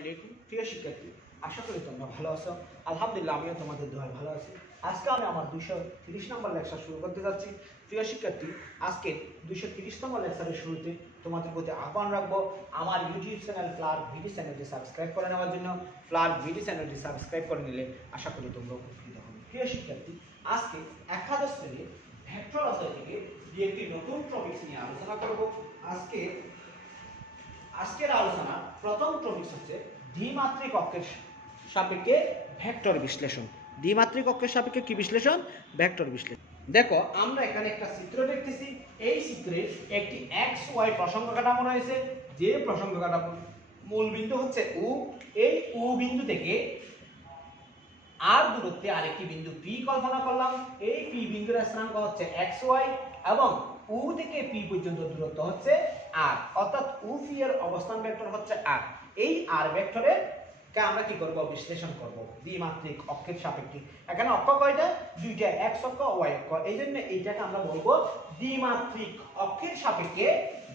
আলাইকুম প্রিয় শিক্ষার্থী, আশা করি তোমরা ভালো আছো। আলহামদুলিল্লাহ, আমিও তোমাদের দোয়ায় ভালো আছি। আজকে আমি আমার 230 নম্বর লেকচার শুরু করতে যাচ্ছি। প্রিয় শিক্ষার্থী, আজকে 230 নম্বর লেকচারের শুরুতে তোমাদের প্রতি আহ্বান রাখবো আমার ইউটিউব চ্যানেল ফ্লার্ট ভিডি চ্যানেলটি সাবস্ক্রাইব করে নেওয়ার জন্য। ফ্লার্ট ভিডি চ্যানেলটি সাবস্ক্রাইব করে নিলে আশা করি তোমরা উপকৃত হবে। প্রিয় শিক্ষার্থী, আজকে একাদশ শ্রেণীর ভেক্টর অধ্যায় থেকে একটি নতুন টপিকস নিয়ে আলোচনা করব। আজকের আলোচনা প্রথম টপিক হচ্ছে দ্বিমাত্রিক অক্ষের সাপেক্ষে ভেক্টর বিশ্লেষণ। দ্বিমাত্রিক অক্ষের সাপেক্ষে কি বিশ্লেষণ? ভেক্টর বিশ্লেষণ। দেখো, আমরা এখানে একটা চিত্র দেখতেছি। এই চিত্রে একটি এক্স ওয়াই প্রসঙ্গ কাঠামো রয়েছে। যে প্রসঙ্গ কাঠামো মূল বিন্দু হচ্ছে ও, এই ও বিন্দু থেকে আর দূরত্বে আরেকটি বিন্দু পি কল্পনা করলাম। এই পি বিন্দুর স্থানাঙ্ক হচ্ছে এক্স ওয়াই এবং ও থেকে পি পর্যন্ত দূরত্ব হচ্ছে আর, অর্থাৎ ও পি এর অবস্থান ভেক্টর হচ্ছে আর। এই আর ভেক্টরের কে আমরা কি করব? বিশ্লেষণ করব দ্বিমাত্রিক অক্ষের সাপেক্ষে। এখানে অক্ষ কয়টা? দুইটা, এক্স অক্ষ ওয়াই অক্ষ। এই জন্য এইটাকে আমরা বলবো দ্বিমাত্রিক অক্ষের সাপেক্ষে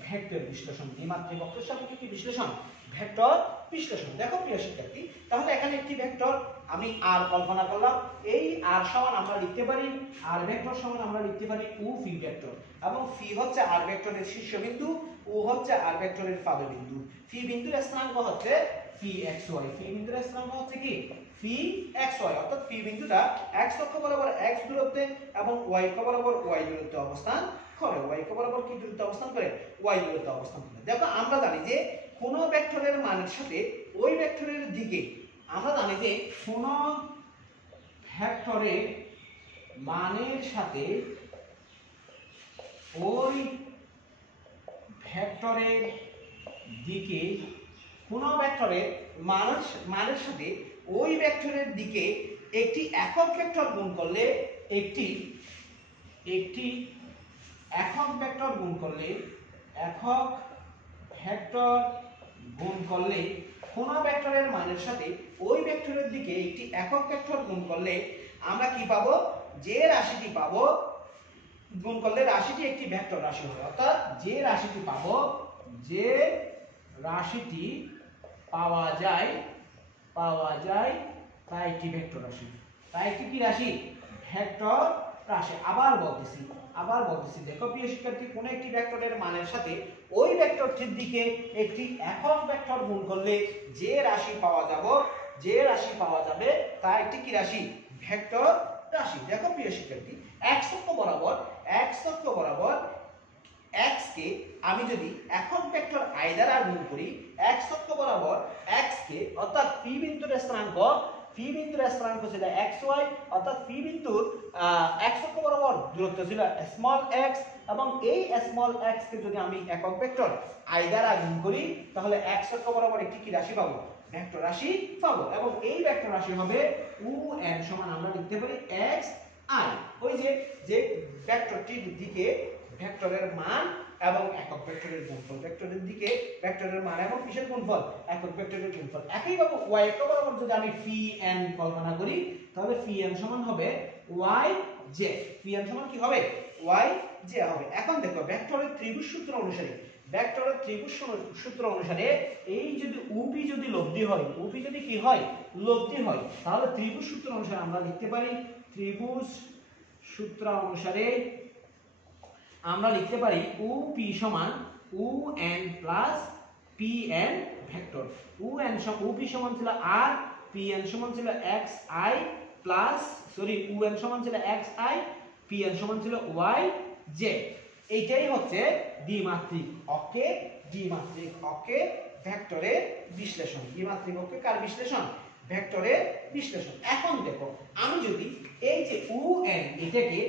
ভেক্টর বিশ্লেষণ। দ্বিমাত্রিক অক্ষের সাপেক্ষে কি বিশ্লেষণ? ভেক্টর বিশ্লেষণ। দেখো প্রিয় শিক্ষার্থী, তাহলে এখানে একটি ভেক্টর আমি আর কল্পনা করলাম। এই আর সমান আমরা লিখতে পারি, আর ভেক্টর সমান আমরা লিখতে পারি ও পি ভেক্টর, এবং পি হচ্ছে আর ভেক্টরের শীর্ষবিন্দু, ও হচ্ছে আর ভেক্টরের পাদবিন্দু। পি বিন্দুর স্থানাঙ্ক হচ্ছে পি এক্স ওয়াই। পি বিন্দুর স্থানাঙ্ক হচ্ছে কি? পি এক্স ওয়াই, অর্থাৎ পি বিন্দুটা এক্স অক্ষ বরাবর এক্স দূরত্বে এবং ওয়াই অক্ষ বরাবর ওয়াই দূরত্বে অবস্থান করে। ওয়াই অক্ষ বরাবর কি দূরত্বে অবস্থান করে? ওয়াই দূরত্বে অবস্থান করে। দেখো, আমরা জানি যে কোন ভেক্টরের মানের সাথে ওই ভেক্টরের দিকে, আমরা জানি যে কোন ভেক্টরের মানের সাথে ওই ভেক্টরের দিকে, কোন ভেক্টরের মানের সাথে ওই ভেক্টরের দিকে একটি একক ভেক্টর গুণ করলে, একটি একক ভেক্টর গুণ করলে, একক ভেক্টর গুণ করলে, কোন ভেক্টরের মানের সাথে ওই ভেক্টরের দিকে একটি একক ভেক্টর গুণ করলে আমরা কি পাবো? যে রাশিটি পাবো গুণ করলে রাশিটি একটি ভেক্টর রাশি হবে। অর্থাৎ যে রাশিটি পাবো, যে রাশিটি পাওয়া যায় তা একটি ভেক্টর রাশি। তাই একটি কি রাশি? ভেক্টর রাশি। আবার বলতেছি, দেখো প্রিয় শিক্ষার্থী, কোন একটি ভেক্টরের মানের সাথে ওই ভেক্টরটির দিকে একটি একক ভেক্টর গুণ করলে যে রাশি পাওয়া যাবে তা একটি কি রাশি? ভেক্টর রাশি। দেখো প্রিয় শিক্ষার্থী, এক্স অক্ষ বরাবর x কে আমি যদি একক ভেক্টর i দ্বারা গুণ করি, x অক্ষ বরাবর x কে, অর্থাৎ p বিন্দুর স্থানাঙ্ক ছিল xy, অর্থাৎ p বিন্দুর x অক্ষ বরাবর দূরত্ব ছিল স্মল x, এবং এই স্মল x কে যদি আমি একক ভেক্টর i দ্বারা গুণ করি, তাহলে x অক্ষ বরাবর একটি কি রাশি পাবো? ভেক্টর রাশি পাবো। এবং এই ভেক্টর রাশি হবে un সমান আমরা লিখতে পারি x i। ওই যে ভেক্টরটির দিকে ভেক্টরের মান এবং একক ভেক্টরের গুণফল, ভেক্টরের দিকে ভেক্টরের মান এবং কিসের গুণফল? একক ভেক্টরের গুণফল। একইভাবে y অক্ষ বরাবর যদি আমি pn কল্পনা করি, তাহলে pn সমান হবে yj। pn সমান কি হবে? yj হবে। এখন দেখো, ভেক্টরের ত্রিভুজ সূত্র অনুসারে এই যদি ওপি যদি লব্ধি হয়, ওপি যদি কি হয়? লব্ধি হয়, তাহলে ত্রিভুজ সূত্র অনুসারে আমরা লিখতে পারি, ত্রিভুজ সূত্র অনুসারে আমরা লিখতে পারি OP সমান UN plus PN vector. OP সমান ছিল R, PN সমান ছিল XI প্লাস, UN সমান ছিল XI, PN সমান ছিল YJ। এইটাই হচ্ছে দ্বিমাত্রিক অক্ষে ভেক্টরের বিশ্লেষণ। দ্বিমাত্রিক অক্ষে কার বিশ্লেষণ? ভেক্টরের বিশ্লেষণ। এখন দেখো, আমি যদি এই যে UN এটাকে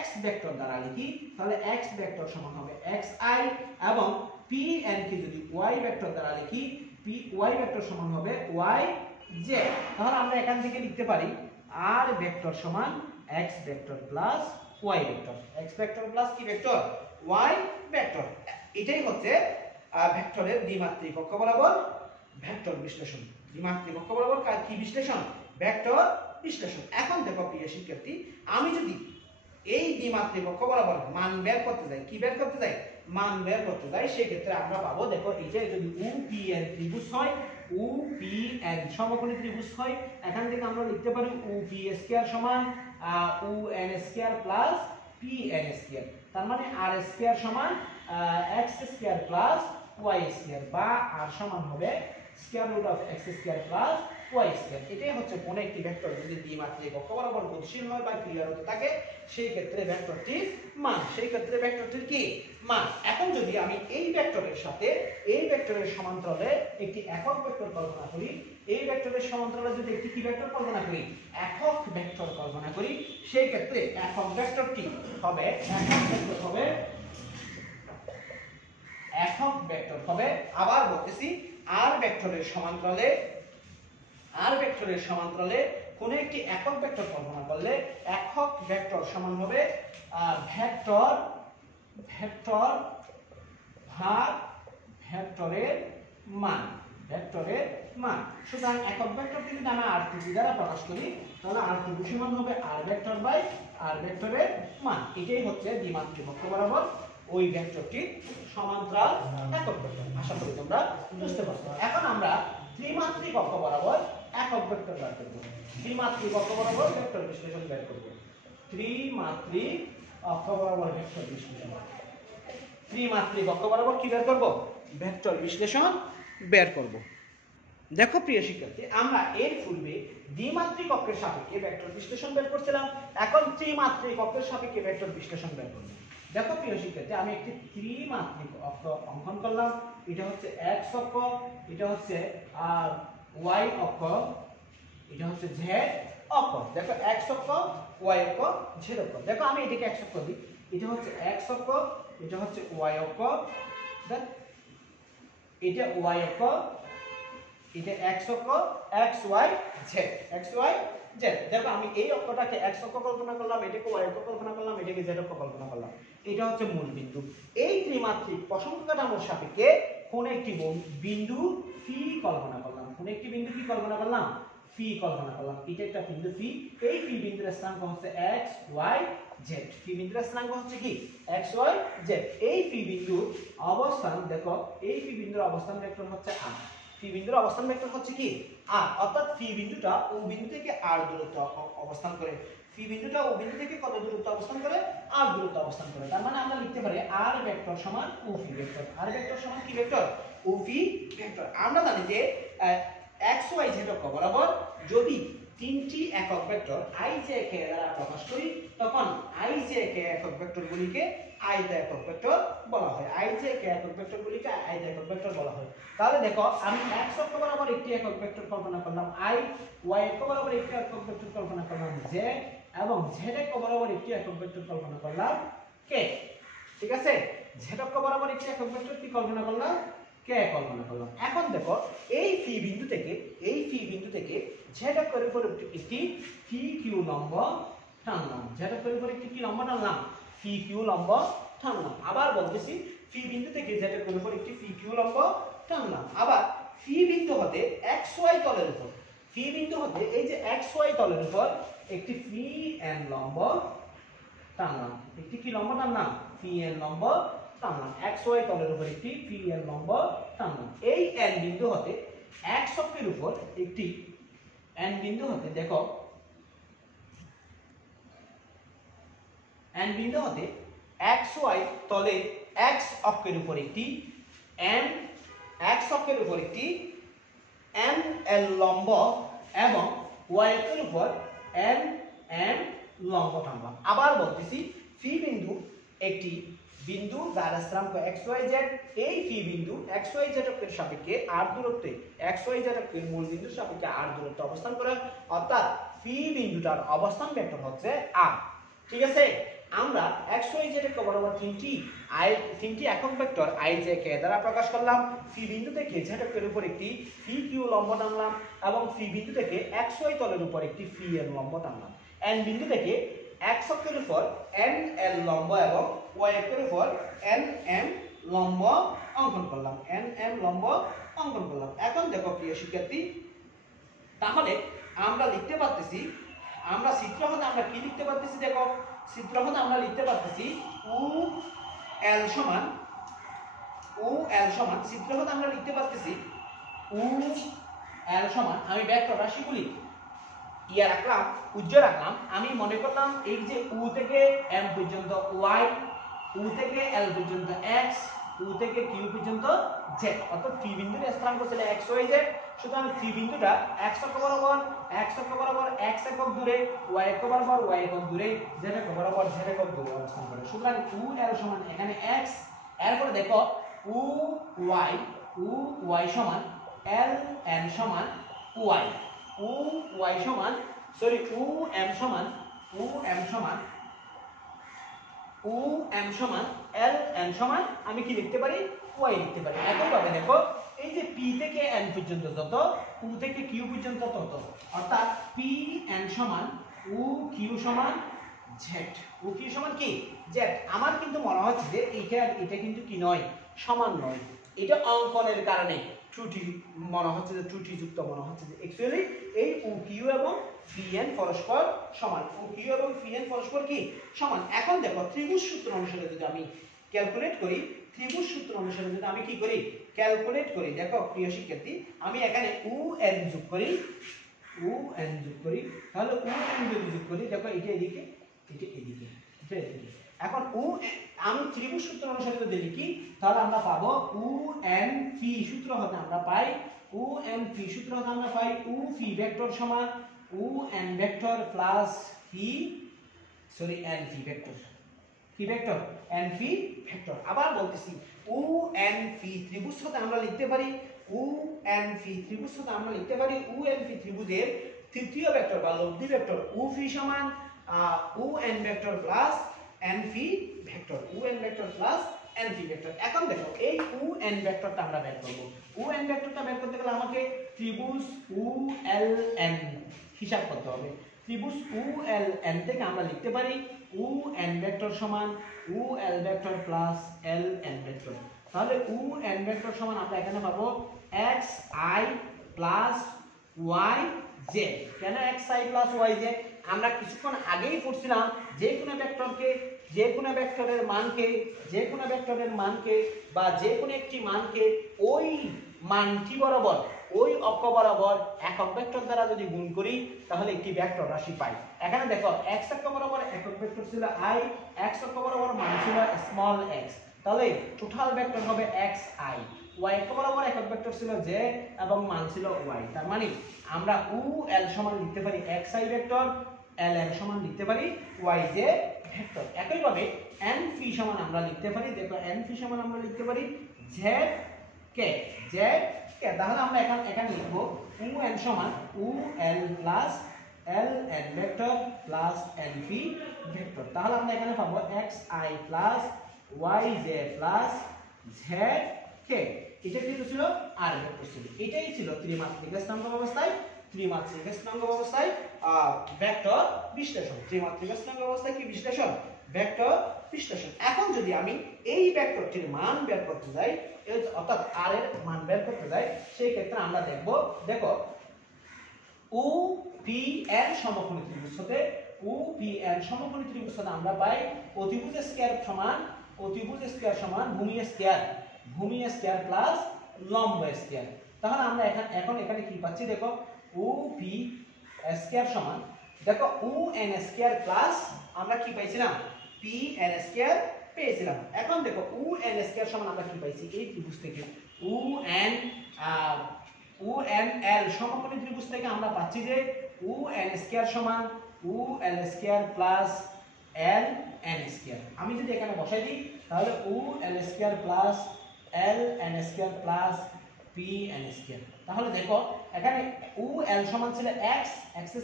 x ভেক্টর দ্বারা লিখি, তাহলে x ভেক্টর সমান হবে xi, এবং pn কে যদি y ভেক্টর দ্বারা লিখি, y ভেক্টর সমান হবে yj। তাহলে আমরা এখান থেকে লিখতে পারি r ভেক্টর সমান x vector plus y vector. x vector plus কি ভেক্টর? y vector. এটাই হচ্ছে ভেক্টরের দ্বিমাত্রিক অক্ষ বরাবর ভেক্টর বিশ্লেষণ। দ্বিমাত্রিক অক্ষ বরাবর কি বিশ্লেষণ? ভেক্টর বিশ্লেষণ। এখন দেখো প্রিয় শিক্ষার্থী, আমি যদি এই দ্বিমাত্রিক অক্ষ বরাবর মান বের করতে যাই, সেই ক্ষেত্রে আমরা পাবো, দেখো, এটা যদি OPN ত্রিভুজ হয়, OPN এন সমকোণী ত্রিভুজ হয়, এখান থেকে আমরা লিখতে পারি ও পি স্কয়ার সমান O N square plus P N square, তার মানে আর স্কয়ার সমান x square plus y square, বা আর সমান হবে square root of x square plus y square. এটাই হচ্ছে কোন একটি ভেক্টর যদি দ্বিমাত্রিক অক্ষ বরাবর গতিশীল হয় বা ক্লিয়ার হতে থাকে সেই ক্ষেত্রে ভেক্টরটির মান, সেই ক্ষেত্রে ভেক্টরটির কি মান। এখন যদি আমি এই ভেক্টরের সাথে এই ভেক্টরের সমান্তরালে একটি একক ভেক্টর কল্পনা করি, এই ভেক্টরের সমান্তরালে যদি একটি কি ভেক্টর কল্পনা করি, একক ভেক্টর কল্পনা করি, সেই ক্ষেত্রে একক ভেক্টরটি হবে একক ভেক্টর হবে আবার বলতেছি আর ভেক্টরের সমান্তরালে কোন একটি একক ভেক্টর কল্পনা করলে একক ভেক্টর সমান হবে ভেক্টর ভাগ ভেক্টরের মান, সুতরাং একক ভেক্টরকে যদি আমি r3 দ্বারা প্রকাশ করি তাহলে r3 সমান হবে r ভেক্টর বাই r ভেক্টরের মান। এটাই হচ্ছে দ্বিমাত্রিক অক্ষ বরাবর ওই ভেক্টরটির সমান্তরাল একক ভেক্টর। আশা করি তোমরা বুঝতে পারছো। এখন আমরা ত্রিমাত্রিক অক্ষ বরাবর একক ভেক্টর বের করব, ত্রিমাত্রিক অক্ষ বরাবর ভেক্টর বিশ্লেষণ বের করব। ত্রিমাত্রিক অক্ষ বরাবর ভেক্টর বিশ্লেষণ, ত্রিমাত্রিক অক্ষ বরাবর কি বের করব, ভেক্টর বিশ্লেষণ বের করব। দেখো প্রিয় শিক্ষার্থী, আমরা এর পূর্বে দ্বিমাত্রিক অক্ষের সাপেক্ষে ভেক্টর বিশ্লেষণ বের করছিলাম, এখন ত্রিমাত্রিক অক্ষের সাপেক্ষে ভেক্টর বিশ্লেষণ বের করব। দেখো প্রিয় শিক্ষার্থী, আমি একটি ত্রিমাত্রিক অক্ষ অঙ্কন করলাম, এটা হচ্ছে x অক্ষ, এটা হচ্ছে y অক্ষ, এটা হচ্ছে z অক্ষ। দেখো x অক্ষ, y অক্ষ, z অক্ষ। দেখো আমি এটাকে x অক্ষ দিই, এটা হচ্ছে x অক্ষ, এটা হচ্ছে y অক্ষ, এটা y অক্ষ, এটা x অক্ষ, x y z, x y z। দেখো আমি এই অক্ষটাকে x অক্ষ কল্পনা করলাম, এটাকে y অক্ষ কল্পনা করলাম, এটাকে z অক্ষ কল্পনা করলাম। এটা হচ্ছে মূল বিন্দু। এই ত্রিমাত্রিক প্রসঙ্গ কাঠামোর সাপেক্ষে কোন একটি বিন্দু ফি কল্পনা করলাম, কোন একটি বিন্দু কি কল্পনা করলাম, ফি কল্পনা করলাম। এটা একটা বিন্দু ফি, এই ফি বিন্দুর স্থানাঙ্ক হচ্ছে x y z, ফি বিন্দুর স্থানাঙ্ক হচ্ছে কি x y z। এই ফি বিন্দুর অবস্থান, দেখো এই ফি বিন্দুর অবস্থান ভেক্টর হচ্ছে r, ফি বিন্দুর অবস্থান ভেক্টর হচ্ছে কি r, অর্থাৎ ফি বিন্দুটা ও বিন্দু থেকে r দূরত্ব অবস্থান করে, ফি বিন্দুটা ও বিন্দু থেকে কত দূরত্ব অবস্থান করে, r দূরত্ব অবস্থান করে। তার মানে আমরা লিখতে পারি r ভেক্টর সমান ও ফি ভেক্টর, r ভেক্টর সমান কি ভেক্টর, ও ফি ভেক্টর। আমরা জানি যে x y z অক্ষ বরাবর যদি তিনটি একক ভেক্টর i j k দ্বারা প্রকাশ করি তখন i j k একক ভেক্টরগুলিকে আয়ত একক ভেক্টর বলা হয়, i j k একক ভেক্টরগুলিকে আয়ত একক ভেক্টর বলা হয়। তাহলে দেখো আমি x অক্ষ বরাবর একটি একক ভেক্টর কল্পনা করলাম i, y অক্ষ বরাবর একটি একক ভেক্টর কল্পনা করলাম z, এবং z অক্ষ বরাবর একটি একক ভেক্টর কল্পনা করলাম k। ঠিক আছে, z অক্ষ বরাবর একটি একক ভেক্টর কি কল্পনা করলাম, k কল্পনা করলাম। এখন দেখো এই ফি বিন্দু থেকে z অক্ষের উপর একটি ফি কিউ লম্ব টানলাম, z অক্ষের উপর একটি কি লম্ব টানলাম, ফি কিউ লম্ব টানলাম। আবার বলতেছি ফি বিন্দু থেকে z অক্ষের উপর একটি ফি কিউ লম্ব টানলাম। আবার ফি বিন্দু হতে xy তলের উপর, ফি বিন্দু হতে এই যে xy তলের উপর একটি ফি n লম্ব টানলাম, একটি কি লম্ব টানলাম, ফি n লম্ব টানলাম, xy তলের উপর একটি ফি n লম্ব টানলাম। এই n বিন্দু হতে x অক্ষের উপর একটি n বিন্দু হতে, দেখো n বিন্দু হতে xy তলে x অক্ষের উপর একটি x অক্ষের উপর একটি n l লম্ব এবং y অক্ষের উপর n m লম্ব টানলাম। আবার বলতেছি ফি বিন্দু একটি বিন্দু যার স্থানাঙ্ক xyz, এই ফি বিন্দু xyz অক্ষের সাপেক্ষে r দূরত্বে, xyz অক্ষের মূল বিন্দুর সাপেক্ষে r দূরত্বে অবস্থান করে, অর্থাৎ ফি বিন্দুটার অবস্থান ভেক্টর হচ্ছে r। ঠিক আছে, আমরা xyz অক্ষ বরাবর তিনটি একক ভেক্টর i j k দ্বারা প্রকাশ করলাম। ফি বিন্দু থেকে z অক্ষের উপর একটি ফি কিউ লম্ব টানলাম এবং ফি বিন্দু থেকে xy তলের উপর একটি ফি n লম্ব টানলাম। n বিন্দু থেকে x অক্ষের উপর n l লম্ব এবং y অক্ষের উপর n m লম্ব অঙ্কন করলাম, n m লম্ব অঙ্কন করলাম। এখন দেখো প্রিয় শিক্ষার্থী, তাহলে আমরা লিখতে পারতেছি, আমরা চিত্র হতে আমরা কি লিখতে পারতেছি, দেখো চিত্র হতে আমরা লিখতে পারতেছি উ l সমান চিত্র হতে আমরা লিখতে পারতেছি উ L সমান আমি ভেক্টর রাশিগুলি ইয়া রাখলাম, উজ্জ্বল রাখলাম। আমি মনে করলাম এই যে U থেকে M পর্যন্ত Y, U থেকে L পর্যন্ত X, U থেকে Q পর্যন্ত Z, অর্থাৎ 3 বিন্দুর স্থানাঙ্ক ছিল X Y Z। সুতরাং 3 বিন্দুটা X অক্ষ বরাবর X একক দূরে, Y একক বরাবর Y একক দূরে, Z একক বরাবর Z একক দূরে অবস্থান করে। সুতরাং U L সমান এখানে X, এরপরে দেখো U Y সমান L M সমান Y, U Y সমান U M সমান L M সমান আমি কি লিখতে পারি, Y লিখতে পারি। একইভাবে দেখো এই যে P থেকে N পর্যন্ত যত, U থেকে Q পর্যন্ত তত, অর্থাৎ P N সমান U Q সমান Z, U Q সমান কি Z। আমার কিন্তু মনে হচ্ছে যে এটা কিন্তু কি নয়, সমান নয়। এটা অঙ্কনের কারণে ত্রুটি মনে হচ্ছে, যে ত্রুটিযুক্ত মনে হচ্ছে, যে অ্যাকচুয়ালি এই OQ এবং PN পরস্পর সমান, OQ এবং PN পরস্পর কি সমান। এখন দেখো ত্রিভুজ সূত্র অনুসারে যদি আমি ক্যালকুলেট করি, আমি কি করি, ক্যালকুলেট করি। দেখো প্রিয় শিক্ষার্থী, আমি এখানে UN যোগ করি, তাহলে UN যদি যোগ করি, দেখো এটা এদিকে, এটা এদিকে। এখন আমি ত্রিভুজ সূত্র অনুসারে যদি লিখি, তাহলে আমরা পাবো UNP সূত্র হতে আমরা পাই UP ভেক্টর সমান UN vector plus NP vector, কি ভেক্টর, NP ভেক্টর। আবার বলতেছি UNP ত্রিভুজ হতে আমরা লিখতে পারি, UNP ত্রিভুজের তৃতীয় ভেক্টর বা লব্ধি ভেক্টর UP সমান UN vector plus NP vector, এখন দেখো এই UN ভেক্টরটা আমরা বের করব। UN ভেক্টরটা বের করতে গেলে আমাকে ত্রিভুজ ULN হিসাব করতে হবে। ত্রিভুজ ULN থেকে আমরা লিখতে পারি UN ভেক্টর সমান UL vector plus LN vector. তাহলে UN ভেক্টর সমান আমরা এখানে পাবো XI প্লাস YZ। কেন XI প্লাস YZ? আমরা কিছুক্ষণ আগেই পড়ছিলাম যে কোনো ভেক্টরকে, যে কোনো ভেক্টরের মানকে বা যে কোনো একটি মানকে ওই মানটি বরাবর, ওই অক্ষ বরাবর একক ভেক্টর দ্বারা যদি গুণ করি, তাহলে একটি ভেক্টর রাশি পাই। এখানে দেখো x অক্ষ বরাবর একক ভেক্টর ছিল I, x অক্ষ বরাবর মান ছিল স্মল x, তাহলে টোটাল ভেক্টর হবে xi। y অক্ষ বরাবর একক ভেক্টর ছিল j এবং মান ছিল y। তার মানে আমরা UL সমান লিখতে পারি xi ভেক্টর, LN সমান লিখতে পারি yj ভেক্টর। একইভাবে NP সমান আমরা লিখতে পারি, দেখো NP সমান আমরা লিখতে পারি zk। তাহলে আমরা এখানে লিখব UN সমান UL plus LN vector plus NP vector. তাহলে আমরা এখানে পাবো xi plus yj plus zk। এটা কি ছিল, আর ভেক্টর ছিল। এটাই ছিল ত্রিমাত্রিক স্থানাঙ্ক ব্যবস্থায় ভেক্টর বিশ্লেষণ। ত্রিমাত্রিক স্থানাঙ্ক ব্যবস্থায় কি বিশ্লেষণ, ভেক্টর বিশ্লেষণ। এখন যদি আমি এই ভেক্টরটির মান বের করতে যাই, অর্থাৎ r এর মান বের করতে যাই, সেই ক্ষেত্রে আমরা দেখো UPN সমকোণী ত্রিভুজ হতে আমরা পাই অতিভুজ স্কয়ার সমান ভূমি স্কয়ার প্লাস লম্ব স্কয়ার। তাহলে আমরা এখানে কি পাচ্ছি, দেখো UP স্কয়ার সমান, দেখো UN স্কয়ার প্লাস আমরা কি পাইছিলাম, PN স্কয়ার পেয়েছিলাম। এখন দেখো UN স্কয়ার সমান আমরা কি পাইছি, এই ত্রিভুজ থেকে UNL সমকোণী ত্রিভুজ থেকে আমরা পাচ্ছি যে UN স্কয়ার সমান UL square plus LN square. আমি যদি এখানে বসাই দিই, তাহলে UL square plus LN square plus PN square. তাহলে দেখো এখানে UL সমান ছিল x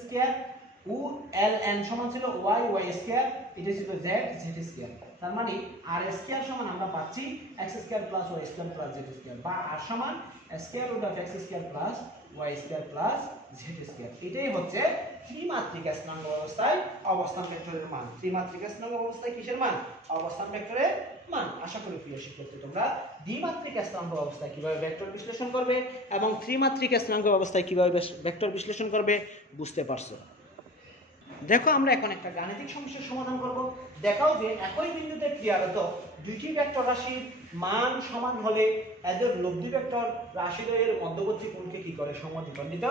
স্কয়ার, ULN সমান ছিল y স্কয়ার, এটা ছিল z স্কয়ার। তার মানে r স্কয়ার সমান আমরা পাচ্ছি x square plus y square plus z square, বা r সমান square root of x square plus y square plus z square. এটাই হচ্ছে ত্রিমাত্রিক স্থানাঙ্ক ব্যবস্থায় অবস্থান ভেক্টরের মান। ত্রিমাত্রিক স্থানাঙ্ক ব্যবস্থায় কিসের মান, অবস্থান ভেক্টরের মান। আশা করি প্রিয় শিক্ষার্থী তোমরা দ্বিমাত্রিক স্থানাঙ্ক ব্যবস্থায় কিভাবে ভেক্টর বিশ্লেষণ করবে এবং ত্রিমাত্রিক স্থানাঙ্ক ব্যবস্থায় কিভাবে ভেক্টর বিশ্লেষণ করবে বুঝতে পারছো। দেখো আমরা এখন একটা গাণিতিক সমস্যার সমাধান করব। দেখাও যে একই বিন্দুতে ক্রিয়ারত দুইটি ভেক্টর রাশির মান সমান হলে এদের লব্ধি ভেক্টর রাশিদ্বয়ের মধ্যবর্তী কোণকে কি করে সমদ্বিখণ্ডিত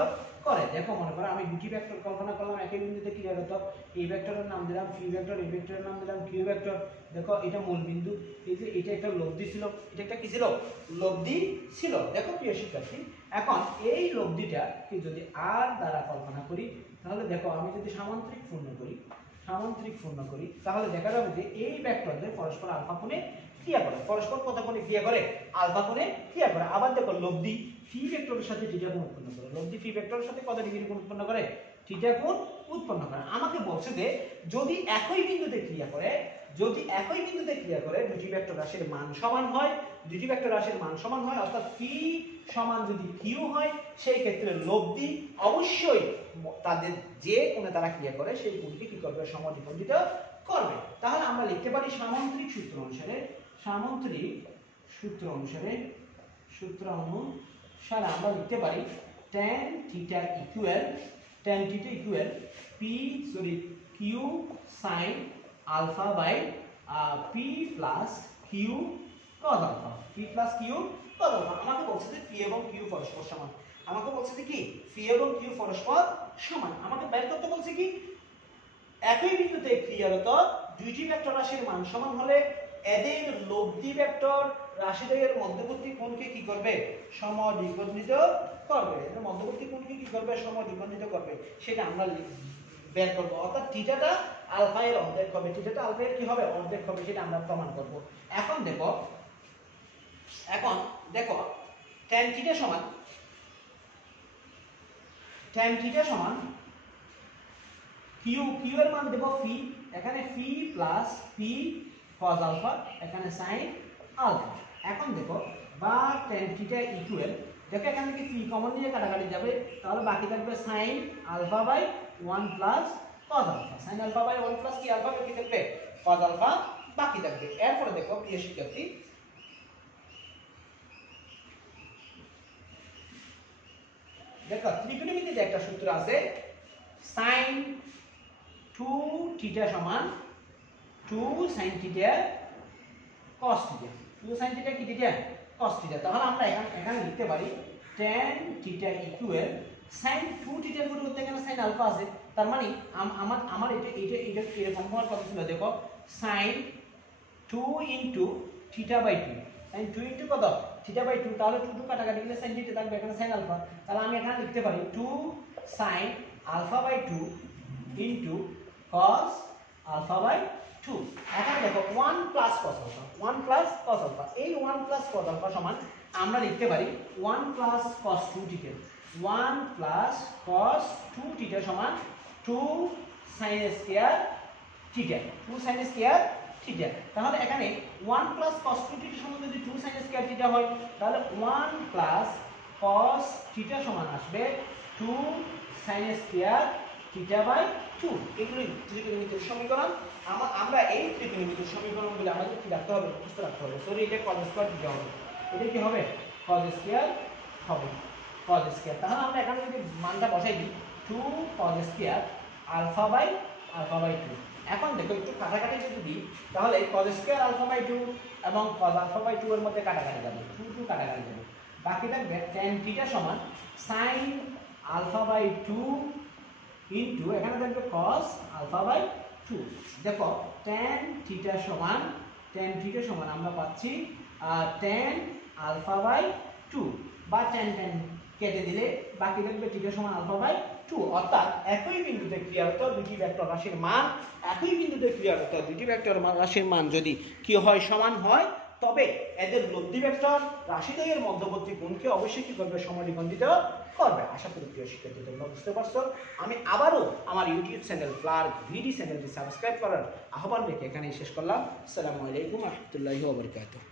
করে। দেখো মনে করো আমি দুটি ভেক্টর কল্পনা করলাম একই বিন্দুতে ক্রিয়ারত, এই ভেক্টরের নাম দিলাম পি ভেক্টর, এই ভেক্টরের নাম দিলাম কিউ ভেক্টর। দেখো এটা মূল বিন্দু, এই যে এটা একটা লব্ধি ছিল, এটা একটা কি ছিল লব্ধি ছিল। দেখো প্রিয় শিক্ষার্থী, এখন এই লব্ধিটা কি যদি আর দ্বারা কল্পনা করি, তাহলে দেখো আমি যদি সামান্তরিক পূর্ণ করি তাহলে দেখা যাবে যে এই ভেক্টরদের পরস্পর আলফা কোণে ক্রিয়া করে, পরস্পর কত কোণে ক্রিয়া করে, আলফা কোণে ক্রিয়া করে। আবার দেখো লব্ধি ফি ভেক্টরের সাথে থিটা কোণ উৎপন্ন করে, লব্ধি ফি ভেক্টরের সাথে কত ডিগ্রি কোণ উৎপন্ন করে, থিটা কোণ উৎপন্ন করে। আমাকে বলছে যে যদি একই বিন্দুতে ক্রিয়া করে দুটি ভেক্টর রাশির মান সমান হয়, অর্থাৎ পি সমান যদি কিউ হয়, সেই ক্ষেত্রে লব্ধি অবশ্যই তাদের যে কোণে তারা ক্রিয়া করে সেই কোণকে কি করবে সমদ্বিখণ্ডিত করবে। তাহলে আমরা লিখতে পারি সামান্তরিক সূত্র অনুসারে আমরা লিখতে পারি tan theta equal q sin alpha by p plus q cos alpha, আমাকে বলছে যে p এবং q পরস্পর সমান, আমাকে বের করতে বলছে কি একই বিন্দুতে ক্রিয়ারত দুইটি ভেক্টর রাশির মান সমান হলে এদের লব্ধি ভেক্টর রাশিদ্বয়ের মধ্যবর্তী কোণকে কি করবে সমদ্বিখণ্ডিত করবে, সেটা আমরা বের করব। অর্থাৎ থিটাটা আলফা এর অর্ধেক হবে, কি হবে অর্ধেক হবে, সেটা আমরা প্রমাণ করব। এখন দেখো tan থিটা সমান কিউ এর মান দেব ফি, এখানে ফি প্লাস পি cos আলফা, এখানে sin আলফা। এখন দেখো বা tan থিটা ইকুয়াল, দেখো এখানে কি পি কমন নিয়ে কাটাকাটি যাবে, তাহলে বাকি থাকবে sin alpha by 1 plus cos alpha, sin alpha by 1 plus কি আলফা বাকি থাকবে cos আলফা বাকি থাকবে। এরপরে দেখো প্রিয় শিক্ষার্থী, দেখো ত্রিকোণমিতিতে একটা সূত্র আছে sin 2 থিটা সমান 2 sin theta cos theta, 2 sin theta কি থিটা cos থিটা। তাহলে আমরা এখানে লিখতে পারি tan থিটা ইকুয়াল sin 2 থিটার পরিবর্তে এখানে sin আলফা আছে, তার মানে আমার এটা এরকম হওয়ার কথা ছিল। দেখো sin 2 into theta by 2, sin 2 into কত থিটা বাই 2, তাহলে 2 কাটাকাটি গেলে sin থিটা থাকবে, এখানে sin আলফা। তাহলে আমি এখানে লিখতে পারি 2 sin alpha by 2 into cos alpha by 2। এখন দেখো 1 প্লাস cos আলফা, এই 1 প্লাস cos আলফা সমান আমরা লিখতে পারি 1 plus cos 2 theta, 1 plus cos 2 theta সমান 2 sin স্কয়ার থিটা, তাহলে এখানে 1 প্লাস cos 2 থিটা সমান যদি 2 sin স্কয়ার থিটা হয়, তাহলে 1 প্লাস cos থিটা সমান আসবে 2 sin স্কয়ার থিটা বাই 2। এগুলো ত্রিকোণমিতির সমীকরণ। আমরা এই ত্রিকোণমিতির সমীকরণগুলো আমাদের কি রাখতে হবে, মুখস্থ রাখতে হবে। সরি, এটা cos স্কয়ার থিটা হবে, এটা কি হবে cos স্কয়ার হবে, তাহলে আমরা এখানে যদি মানটা বসাই দিই 2 cos স্কয়ার আলফা বাই 2। এখন দেখো একটু কাটাকাটি যদি দিই, তাহলে cos স্কয়ার আলফা বাই 2 এবং cos আলফা বাই 2 এর মধ্যে কাটাকাটি যাবে, 2 কাটাকাটি যাবে, বাকি থাকবে tan থিটা সমান sin আলফা বাই 2 ইনটু এখানে থাকবে cos আলফা বাই 2। দেখো tan থিটা সমান আমরা পাচ্ছি tan আলফা বাই 2, বা tan কেটে দিলে বাকি থাকবে থিটা সমান আলফা বাই 2। অর্থাৎ একই বিন্দুতে ক্রিয়ারত দুটি ভেক্টর রাশির মান যদি কি হয় সমান হয়, তবে এদের লব্ধি ভেক্টর রাশিদ্বয়ের মধ্যবর্তী কোণকে অবশ্যই কি করবে সমদ্বিখণ্ডিত করবে। আশা করি প্রিয় শিক্ষার্থী তোমরা বুঝতে পারছো। আমি আবারও আমার ইউটিউব চ্যানেল ক্লার্ক ভিডি চ্যানেলটি সাবস্ক্রাইব করার আহ্বান রেখে এখানেই শেষ করলাম। আসসালামু আলাইকুম ওয়া রাহমাতুল্লাহি ওয়া বারাকাতুহু।